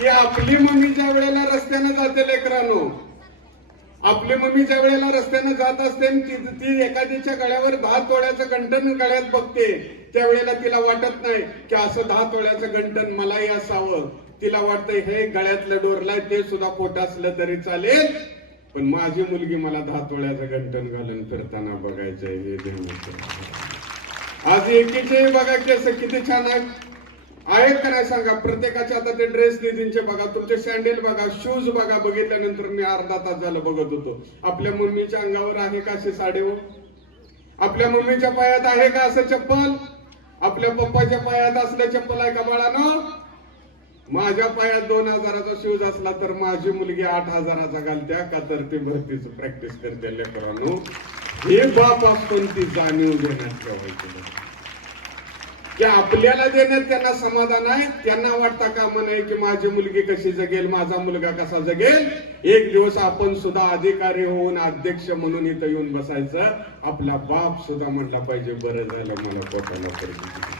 की आपली मम्मी ज्या वेळेला रस्त्यानं जाते लेकरांनो, आपली मम्मी ज्या वेळेला रस्त्यानं जात असते ती एखाद्याच्या गळ्यावर 10 तोळ्याचं गंटन गळ्यात बघते, त्यावेळेला तिला वाटत नाही की असं 10 तोळ्याचं गंटन मलाही असावं. तिला वाटतंय हे गळ्यातलं डोरलाय ते सुद्धा खोटं असलं तरी चालेल, पण माझी मुलगी मला 10 तोळ्याचं गंटन घालून फिरताना बघायचंय. हे देण्याचं आज एकीचे बघा केस किती छान आहेत का नाही सांगा. प्रत्येकाचे आता ते ड्रेस निधींचे बघा, तुमचे सँडल बघा, शूज बघा. बघितल्यानंतर मी अर्धा तास झालं बघत होतो. आपल्या मम्मीच्या अंगावर आहे का अशी साडी हो? आपल्या मम्मीच्या पायात आहे का असं चप्पल? आपल्या पप्पाच्या पायात असलं चप्पल आहे का बाळानं? माझ्या पायात 2000चा शूज असला तर माझी मुलगी 8000चा घालत्या का तर ती भरतीच प्रॅक्टिस करते. लेकरांनो, हे बाप आपण ती जाणीव देण्यात ठेवायची की आपल्याला देण्यात त्यांना समाधान आहे. त्यांना वाटता का म्हणे की माझी मुलगी कशी जगेल, माझा मुलगा कसा जगेल. एक दिवस आपण सुद्धा अधिकारी होऊन अध्यक्ष म्हणून इथं येऊन बसायचं. आपला बाप सुद्धा म्हटला पाहिजे बरं झालं मला पोटाला परिस्थिती